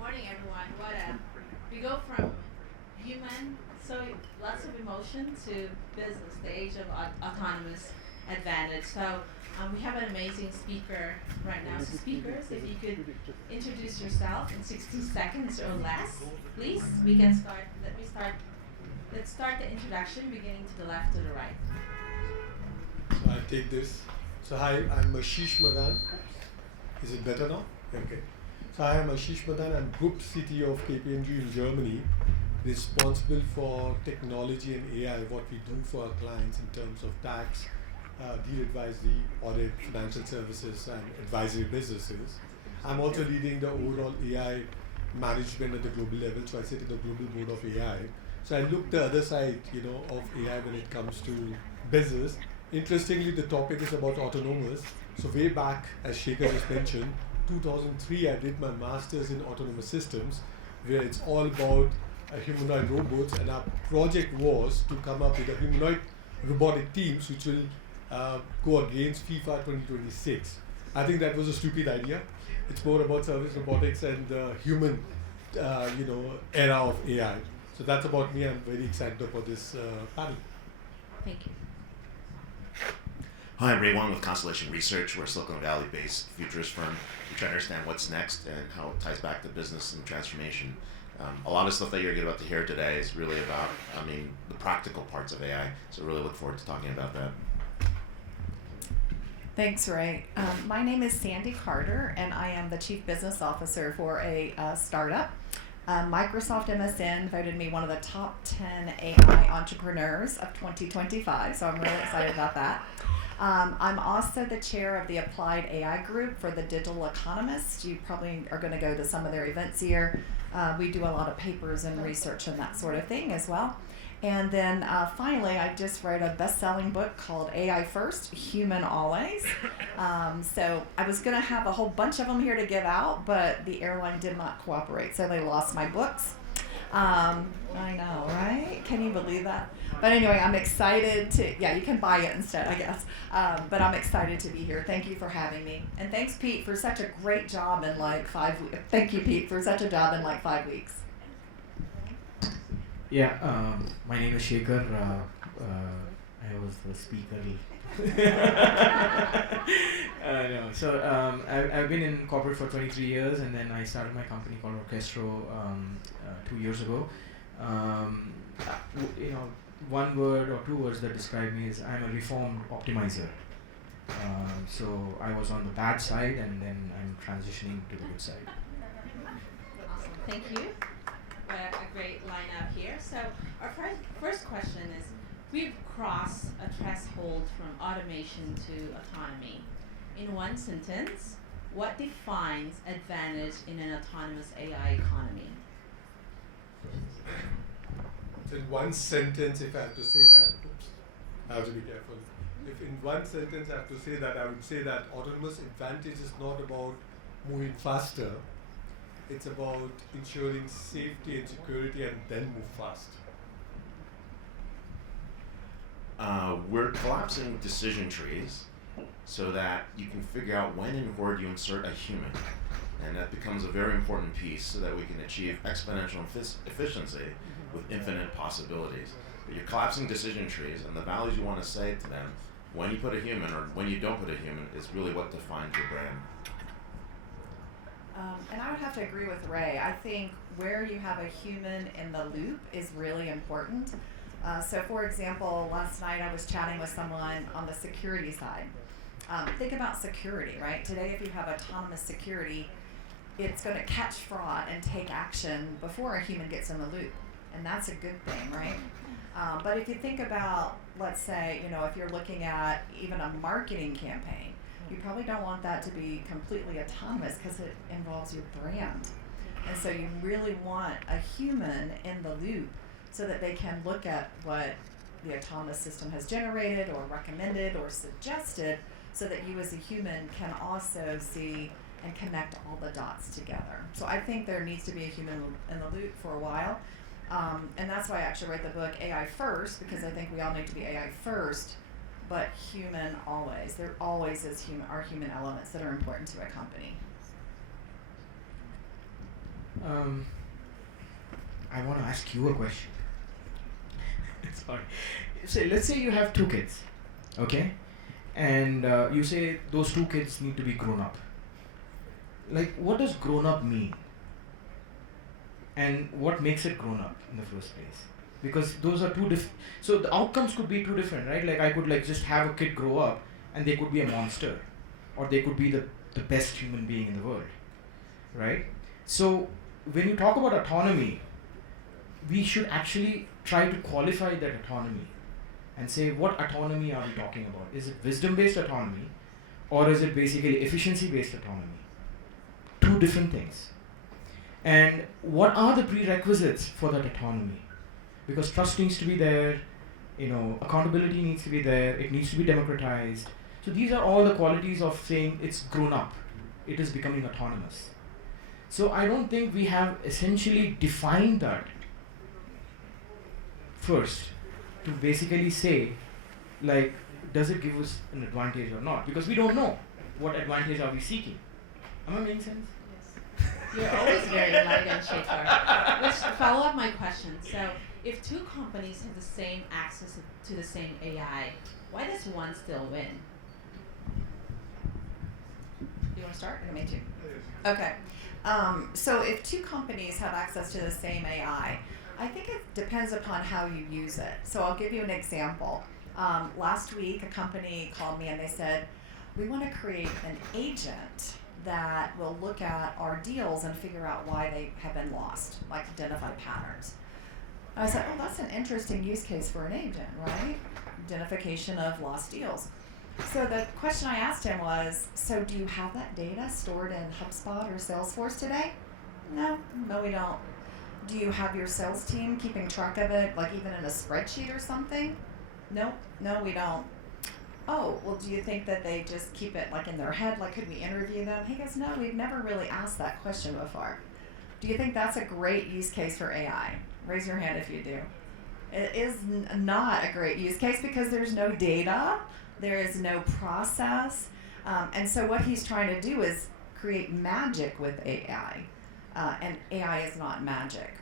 morning, everyone. We go from human, so lots of emotion, to business, the age of autonomous advantage. So we have an amazing speaker right now. So speakers, if you could introduce yourself in 60 seconds or less, please. We can start. Let's start the introduction, beginning to the left to the right. So I'll take this. So hi, I'm Ashish Madan. Is it better now? Okay. So I am Ashish Madan. I'm Group CTO of KPMG in Germany, responsible for technology and AI, what we do for our clients in terms of tax, deal advisory, audit, financial services, and advisory businesses. I'm also leading the overall AI management at the global level. So I sit in the global board of AI. So I look the other side, of AI when it comes to business. Interestingly, the topic is about autonomous. So way back, as Shekhar just mentioned, 2003, I did my master's in autonomous systems, where it's all about humanoid robots, and our project was to come up with a humanoid robotic teams which will go against FIFA 2026. I think that was a stupid idea. It's more about service robotics and the human, era of AI. So that's about me. I'm very excited about this panel. Thank you. Hi, I'm Ray Wong with Constellation Research. We're a Silicon Valley-based futurist firm. We try to understand what's next and how it ties back to business and transformation. A lot of stuff that you're about to hear today is really about, the practical parts of AI. So really look forward to talking about that. Thanks, Ray. My name is Sandy Carter, and I am the Chief Business Officer for a startup. Microsoft MSN voted me one of the top 10 AI entrepreneurs of 2025, so I'm really excited about that. I'm also the chair of the Applied AI group for the Digital Economist. You probably are going to go to some of their events here. We do a lot of papers and research and that sort of thing as well. And then finally, I just wrote a best-selling book called AI First, Human Always. So I was going to have a whole bunch of them here to give out, but the airline did not cooperate, so they lost my books. I know, right? Can you believe that? But anyway, I'm excited to, you can buy it instead, I guess. But I'm excited to be here. Thank you for having me. And thanks, Pete, for such a great job in like 5 weeks. Thank you, Pete, for such a job in like 5 weeks. Yeah, my name is Shekhar. I was the speaker. I've been in corporate for 23 years, and then I started my company called Orchestro 2 years ago. One word or two words that describe me is I'm a reformed optimizer. So I was on the bad side, and then I'm transitioning to the good side. Awesome, thank you. A great lineup here. So our first question is, we've crossed a threshold from automation to autonomy. In one sentence, what defines advantage in an autonomous AI economy? So in one sentence, if I have to say that, I have to be careful. If in one sentence I have to say that, I would say that autonomous advantage is not about moving faster. It's about ensuring safety and security and then move fast. We're collapsing decision trees so that you can figure out when and where do you insert a human. And that becomes a very important piece so that we can achieve exponential efficiency with infinite possibilities. But you're collapsing decision trees, and the values you want to say to them when you put a human or when you don't put a human is really what defines your brand. And I would have to agree with Ray. I think where you have a human in the loop is really important. So for example, last night I was chatting with someone on the security side. Think about security, right? Today, if you have autonomous security, it's going to catch fraud and take action before a human gets in the loop. And that's a good thing, right? But if you think about, let's say, if you're looking at even a marketing campaign, you probably don't want that to be completely autonomous because it involves your brand. And so you really want a human in the loop so that they can look at what the autonomous system has generated or recommended or suggested, so that you as a human can also see and connect all the dots together. So I think there needs to be a human in the loop for a while. And that's why I actually wrote the book AI First, because I think we all need to be AI first, but human always. There always are human elements that are important to a company. I want to ask you a question. Sorry. Let's say you have 2 kids, okay? And you say those 2 kids need to be grown up. Like, what does grown up mean? And what makes it grown up in the first place? Because those are 2 different. So the outcomes could be 2 different, right? Like, I could just have a kid grow up and they could be a monster, or they could be the best human being in the world, right? So when you talk about autonomy, we should actually try to qualify that autonomy and say, what autonomy are we talking about? Is it wisdom-based autonomy, or is it basically efficiency-based autonomy? 2 different things. And what are the prerequisites for that autonomy? Because trust needs to be there, accountability needs to be there, it needs to be democratized. So these are all the qualities of saying it's grown up, it is becoming autonomous. So I don't think we have essentially defined that first to basically say, like, does it give us an advantage or not? Because we don't know what advantage are we seeking. Am I making sense? You're always very light and shaker. Let's follow up my question. So, if 2 companies have the same access to the same AI, why does one still win? You want to start? Me too. Okay. So if 2 companies have access to the same AI, I think it depends upon how you use it. So I'll give you an example. Last week, a company called me and they said, we want to create an agent that will look at our deals and figure out why they have been lost, like identify patterns. And I said, oh, that's an interesting use case for an agent, right? Identification of lost deals. So the question I asked him was, so do you have that data stored in HubSpot or Salesforce today? No, we don't. Do you have your sales team keeping track of it, like even in a spreadsheet or something? No, we don't. Oh, well, do you think that they just keep it like in their head? Like, could we interview them? He goes, no, we've never really asked that question before. Do you think that's a great use case for AI? Raise your hand if you do. It is not a great use case because there's no data, there is no process, and so what he's trying to do is create magic with AI, and AI is not magic.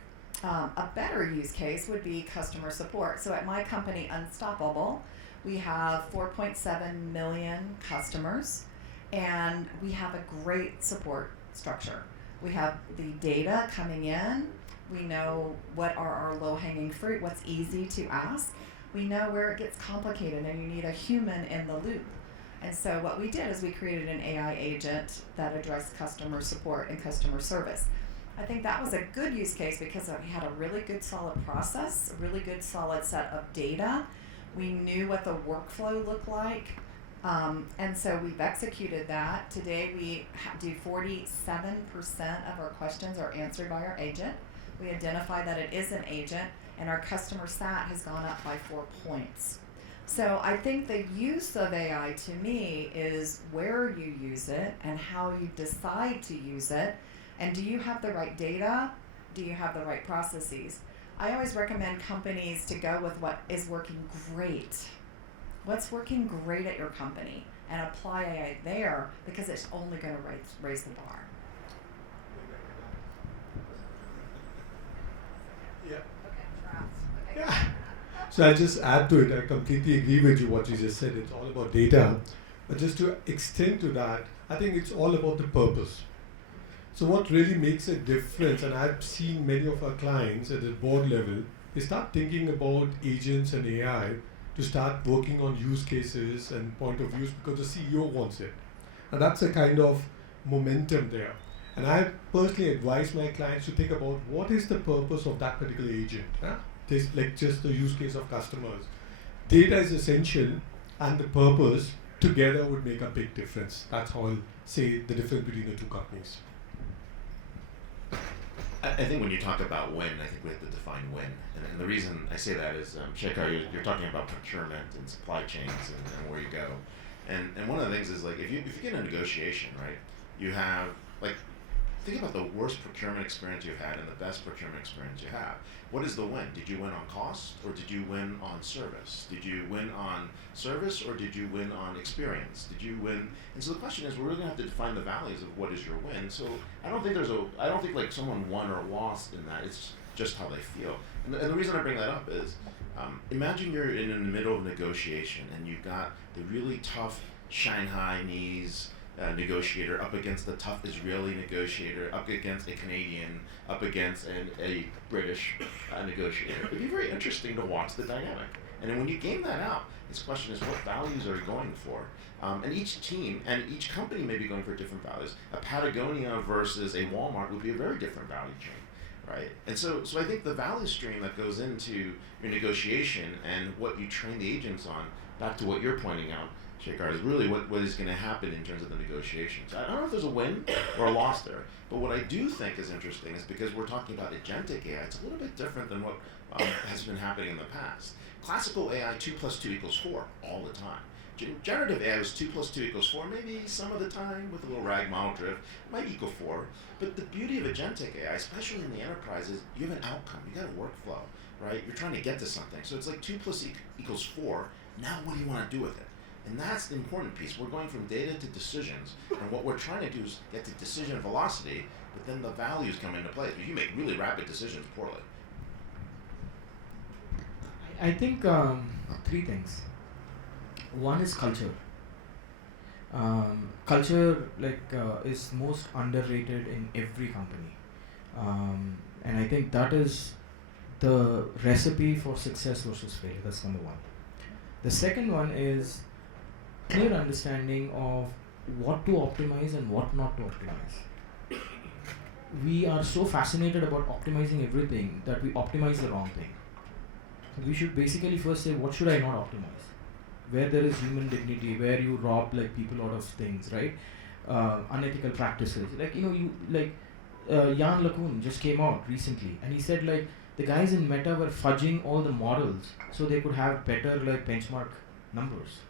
A better use case would be customer support. So at my company, Unstoppable, we have 4.7 million customers, and we have a great support structure. We have the data coming in. We know what are our low-hanging fruit, what's easy to ask. We know where it gets complicated and you need a human in the loop. And so what we did is we created an AI agent that addressed customer support and customer service. I think that was a good use case because we had a really good solid process, a really good solid set of data. We knew what the workflow looked like. And so we've executed that. Today we do 47% of our questions are answered by our agent. We identify that it is an agent, and our customer sat has gone up by 4 points. So I think the use of AI to me is where you use it and how you decide to use it, and do you have the right data? Do you have the right processes? I always recommend companies to go with what is working great. What's working great at your company, and apply AI there because it's only going to raise the bar. Yeah. Okay, Yeah. So I'll just add to it. I completely agree with you what you just said. It's all about data. But just to extend to that, I think it's all about the purpose. So what really makes a difference, and I've seen many of our clients at the board level, they start thinking about agents and AI to start working on use cases and point of views because the CEO wants it. And that's a kind of momentum there. And I personally advise my clients to think about what is the purpose of that particular agent. Like just the use case of customers. Data is essential, and the purpose together would make a big difference. That's how I'll say the difference between the 2 companies. I think when you talk about when, I think we have to define when. And the reason I say that is, Shekhar, you're talking about procurement and supply chains and where you go. And one of the things is, like, if you get a negotiation, right, you have, like, think about the worst procurement experience you've had and the best procurement experience you have. What is the win? Did you win on cost or did you win on service? Did you win on service or did you win on experience? Did you win? And so the question is, we're really gonna have to define the values of what is your win. So I don't think like someone won or lost in that. It's just how they feel. And the reason I bring that up is, imagine you're in the middle of negotiation and you've got the really tough Shanghainese negotiator up against the tough Israeli negotiator, up against a Canadian, up against a British negotiator. It'd be very interesting to watch the dynamic. And then when you game that out, this question is, what values are you going for? And each team and each company may be going for different values. A Patagonia versus a Walmart would be a very different value chain. Right? And so I think the value stream that goes into your negotiation and what you train the agents on, back to what you're pointing out, Shekhar, is really what is going to happen in terms of the negotiations. I don't know if there's a win or a loss there, but what I do think is interesting is because we're talking about agentic AI, it's a little bit different than what has been happening in the past. Classical AI, 2 + 2 = 4 all the time. Generative AI was 2 + 2 = 4, maybe some of the time with a little RAG model drift, might equal 4. But the beauty of agentic AI, especially in the enterprise, is you have an outcome, you got a workflow, right? You're trying to get to something. So it's like 2 + = 4. Now what do you want to do with it? And that's the important piece. We're going from data to decisions, and what we're trying to do is get to decision velocity, but then the values come into play. You make really rapid decisions poorly. I think 3 things. One is culture. Culture is most underrated in every company, and I think that is the recipe for success versus failure. That's number one. The second one is clear understanding of what to optimize and what not to optimize. We are so fascinated about optimizing everything that we optimize the wrong thing. So we should basically first say, what should I not optimize? Where there is human dignity, where you rob people out of things, right? Unethical practices. Jan LeCun just came out recently, and he said the guys in Meta were fudging all the models so they could have better benchmark numbers.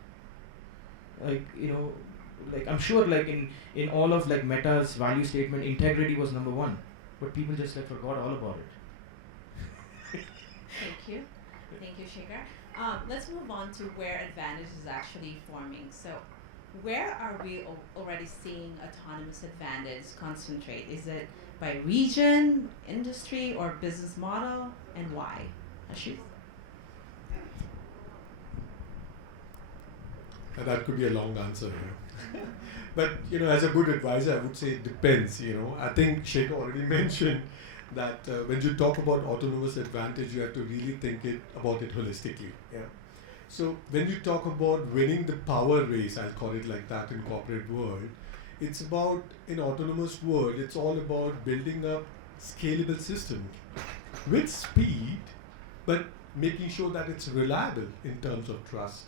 I'm sure in all of Meta's value statement, integrity was number 1, but people just forgot all about it. Thank you, Shekhar. Let's move on to where advantage is actually forming. So where are we already seeing autonomous advantage concentrate? Is it by region, industry, or business model, and why? Ashish? That could be a long answer here. But, as a good advisor, I would say it depends, I think Shekhar already mentioned that when you talk about autonomous advantage, you have to really think about it holistically. Yeah. So when you talk about winning the power race, I'll call it like that in corporate world, it's about, in autonomous world, it's all about building up scalable system with speed, but making sure that it's reliable in terms of trust.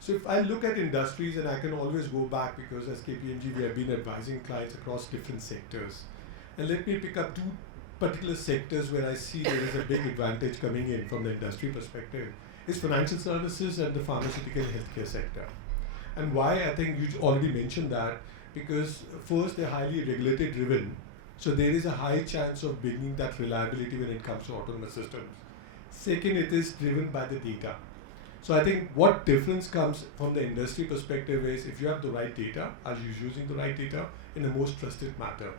So if I look at industries, and I can always go back because as KPMG we have been advising clients across different sectors. And let me pick up 2 particular sectors where I see there is a big advantage coming in from the industry perspective. It's financial services and the pharmaceutical healthcare sector. And why? I think you already mentioned that, because first they're highly regulated driven, so there is a high chance of bringing that reliability when it comes to autonomous systems. Second, it is driven by the data. So I think what difference comes from the industry perspective is if you have the right data, are you using the right data in the most trusted manner?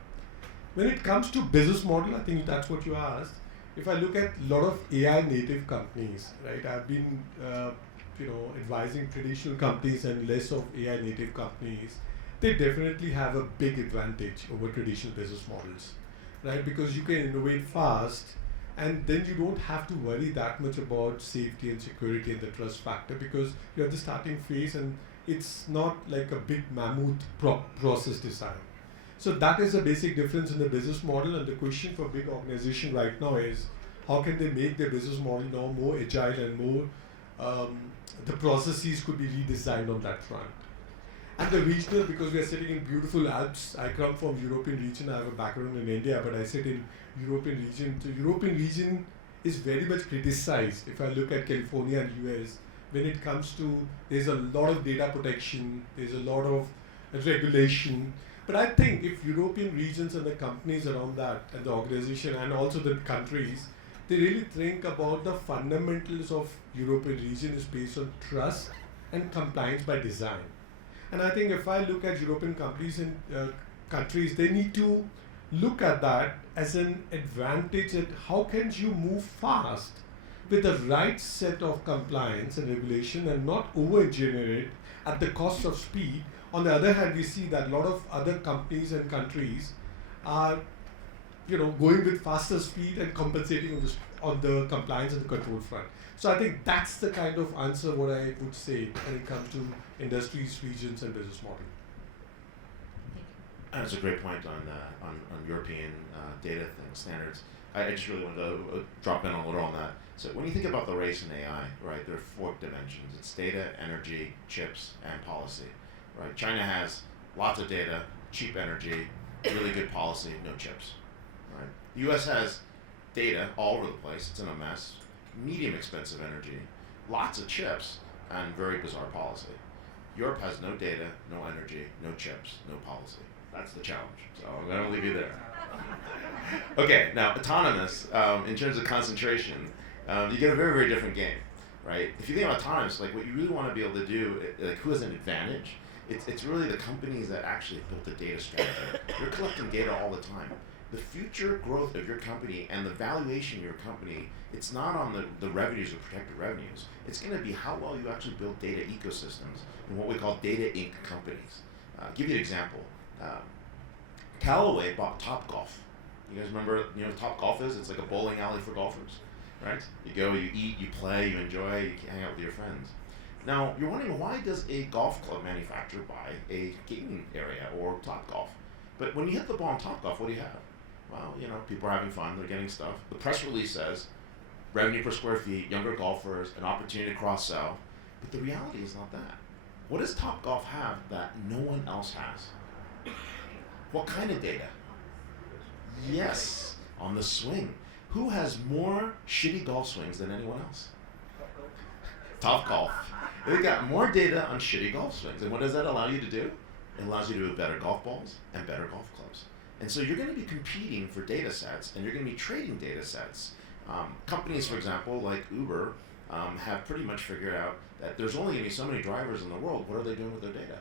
When it comes to business model, I think that's what you asked. If I look at a lot of AI native companies, right? I've been advising traditional companies and less of AI native companies. They definitely have a big advantage over traditional business models, right? Because you can innovate fast, and then you don't have to worry that much about safety and security and the trust factor, because you're at the starting phase and it's not like a big mammoth process design. So that is a basic difference in the business model, and the question for big organization right now is how can they make their business model now more agile and more, the processes could be redesigned on that front. And the regional, because we are sitting in beautiful Alps, I come from European region, I have a background in India, but I sit in European region. The European region is very much criticized. If I look at California and US, when it comes to, there's a lot of data protection, there's a lot of regulation, But I think if European regions and the companies around that and the organization and also the countries, they really think about the fundamentals of European region is based on trust and compliance by design. And I think if I look at European companies and countries, they need to look at that as an advantage that how can you move fast with the right set of compliance and regulation and not over-engineer it at the cost of speed. On the other hand, we see that a lot of other companies and countries are going with faster speed and compensating on the compliance and the control front. So I think that's the kind of answer what I would say when it comes to industries, regions, and business model. That's a great point on European data standards. I just really wanted to drop in a little on that. So when you think about the race in AI, right, there are 4 dimensions. It's data, energy, chips, and policy. Right? China has lots of data, cheap energy, really good policy, no chips. Right? The US has data all over the place, it's in a mess, medium expensive energy, lots of chips, and very bizarre policy. Europe has no data, no energy, no chips, no policy. That's the challenge. So I'm going to leave you there. Okay, now autonomous, in terms of concentration, you get a very, very different game, right? If you think about autonomous, like what you really want to be able to do, like who has an advantage, it's really the companies that actually built the data strategy. You're collecting data all the time. The future growth of your company and the valuation of your company, it's not on the revenues or protected revenues. It's going to be how well you actually build data ecosystems in what we call data inc companies. Give you an example. Callaway bought Topgolf. You guys remember, what Topgolf is? It's like a bowling alley for golfers, right? You go, you eat, you play, you enjoy, you hang out with your friends. Now, you're wondering, why does a golf club manufacturer buy a gaming area or Topgolf? But when you hit the ball on Topgolf, what do you have? Well, people are having fun, they're getting stuff. The press release says, revenue per square feet, younger golfers, an opportunity to cross-sell. But the reality is not that. What does Topgolf have that no one else has? What kind of data? Yes, on the swing. Who has more shitty golf swings than anyone else? Topgolf. They got more data on shitty golf swings. And what does that allow you to do? It allows you to do better golf balls and better golf clubs. And so you're going to be competing for data sets, and you're going to be trading data sets. Companies, for example, like Uber, have pretty much figured out that there's only going to be so many drivers in the world. What are they doing with their data?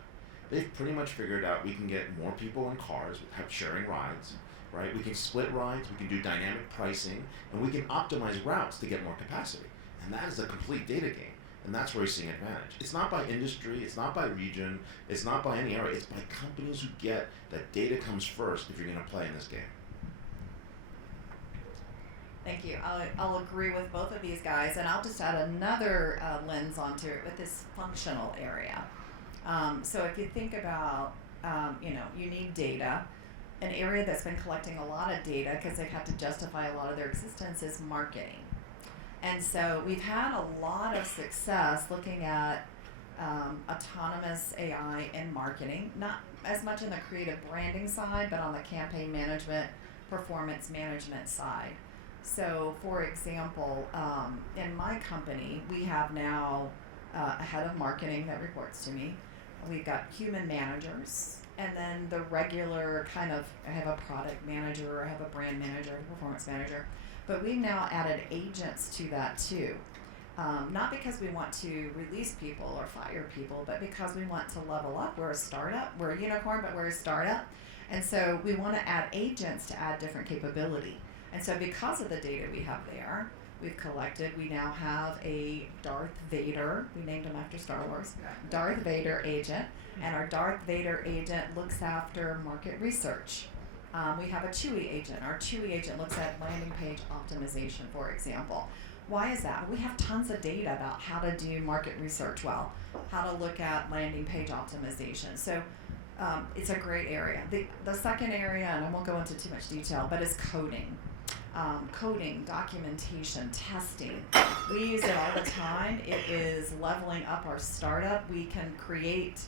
They've pretty much figured out we can get more people in cars, have sharing rides, right? We can split rides, we can do dynamic pricing, and we can optimize routes to get more capacity. And that is a complete data game. And that's where you're seeing advantage. It's not by industry, it's not by region, it's not by any area, it's by companies who get that data comes first if you're going to play in this game. Thank you. I'll agree with both of these guys, and I'll just add another lens onto it with this functional area. So if you think about, you need data. An area that's been collecting a lot of data because they've had to justify a lot of their existence is marketing. And so we've had a lot of success looking at autonomous AI in marketing, not as much in the creative branding side, but on the campaign management, performance management side. So, for example, in my company, we have now a head of marketing that reports to me. We've got human managers, and then the regular kind of, I have a product manager, I have a brand manager, I have a performance manager. But we've now added agents to that too. Not because we want to release people or fire people, but because we want to level up. We're a startup, we're a unicorn, but we're a startup. And so we want to add agents to add different capability. And so because of the data we have there, we've collected, we now have a Darth Vader, we named him after Star Wars, Darth Vader agent. And our Darth Vader agent looks after market research. We have a Chewy agent. Our Chewy agent looks at landing page optimization, for example. Why is that? We have tons of data about how to do market research well, how to look at landing page optimization. So it's a great area. The second area, and I won't go into too much detail, but is coding. Coding, documentation, testing. We use it all the time. It is leveling up our startup. We can create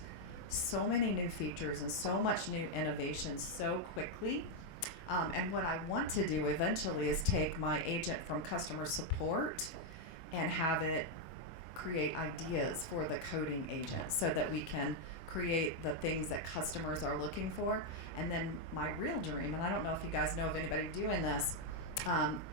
so many new features and so much new innovation so quickly. And what I want to do eventually is take my agent from customer support and have it create ideas for the coding agent so that we can create the things that customers are looking for. And then my real dream, and I don't know if you guys know of anybody doing this,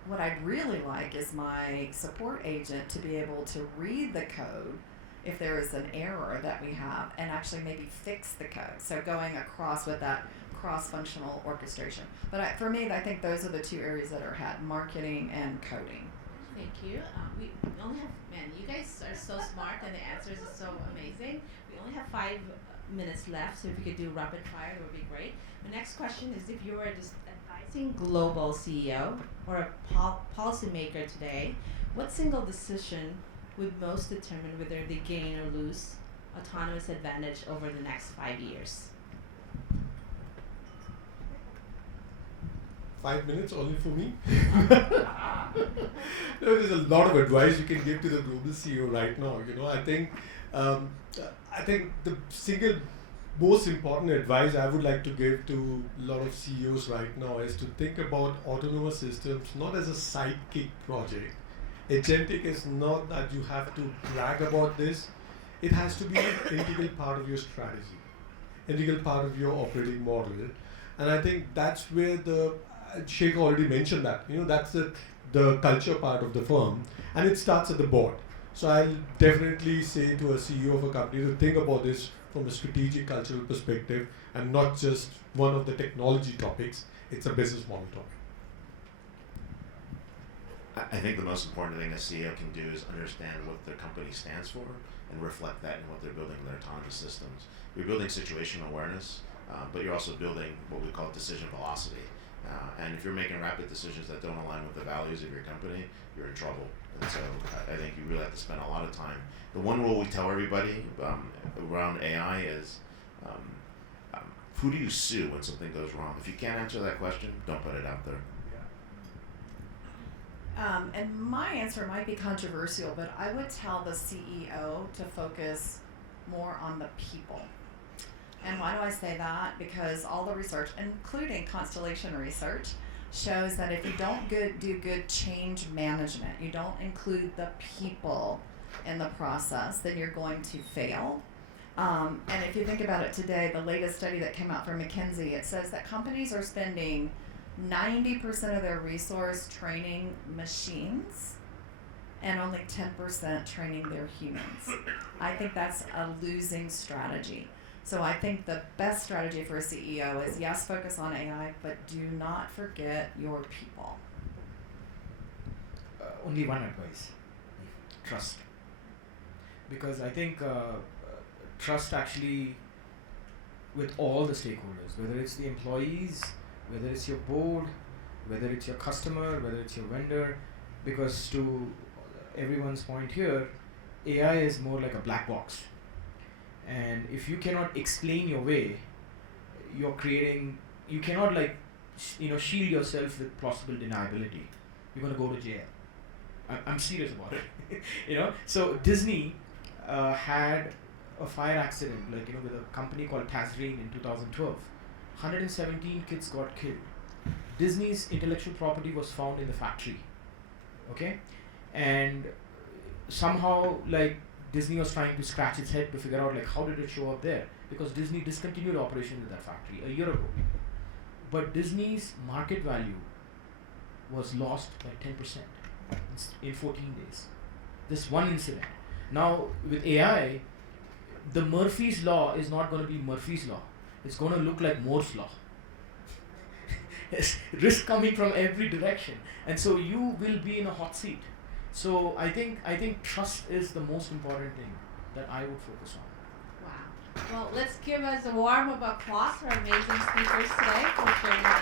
what I'd really like is my support agent to be able to read the code if there is an error that we have and actually maybe fix the code. So going across with that cross-functional orchestration. But for me, I think those are the two areas that are ahead, marketing and coding. Thank you. We only have, man, you guys are so smart and the answers are so amazing. We only have 5 minutes left, so if you could do rapid fire, it would be great. The next question is, if you were just advising global CEO or a policymaker today, what single decision would most determine whether they gain or lose autonomous advantage over the next 5 years? 5 minutes only for me? No, there's a lot of advice you can give to the global CEO right now. I think the single most important advice I would like to give to a lot of CEOs right now is to think about autonomous systems not as a sidekick project. AGENTIC is not that you have to brag about this. It has to be an integral part of your strategy, integral part of your operating model. And I think that's where Sheikh already mentioned that. That's the culture part of the firm, and it starts at the board. So I'll definitely say to a CEO of a company to think about this from a strategic cultural perspective and not just one of the technology topics. It's a business model topic. I think the most important thing a CEO can do is understand what their company stands for and reflect that in what they're building in their autonomous systems. You're building situational awareness, but you're also building what we call decision velocity. And if you're making rapid decisions that don't align with the values of your company, you're in trouble. And so I think you really have to spend a lot of time. The one rule we tell everybody around AI is, who do you sue when something goes wrong? If you can't answer that question, don't put it out there. And my answer might be controversial, but I would tell the CEO to focus more on the people. And why do I say that? Because all the research, including Constellation research, shows that if you don't do good change management, you don't include the people in the process, then you're going to fail. And if you think about it today, the latest study that came out from McKinsey, it says that companies are spending 90% of their resource training machines and only 10% training their humans. I think that's a losing strategy. So I think the best strategy for a CEO is, yes, focus on AI, but do not forget your people. Only one advice: trust. Because I think trust actually, with all the stakeholders, whether it's the employees, whether it's your board, whether it's your customer, whether it's your vendor, because to everyone's point here, AI is more like a black box. And if you cannot explain your way, you cannot shield yourself with plausible deniability. You're going to go to jail. I'm serious about it. So Disney had a fire accident, with a company called Tazreen in 2012. 117 kids got killed. Disney's intellectual property was found in the factory. Okay? And somehow, Disney was trying to scratch its head to figure out how did it show up there, because Disney discontinued operations with that factory a year ago. But Disney's market value was lost by 10% in 14 days. This one incident. Now with AI, the Murphy's Law is not going to be Murphy's Law. It's going to look like Moore's Law. There's risk coming from every direction, and so you will be in a hot seat. So I think trust is the most important thing that I would focus on. Wow. Well, let's give us a warm applause for our amazing speakers today for sharing their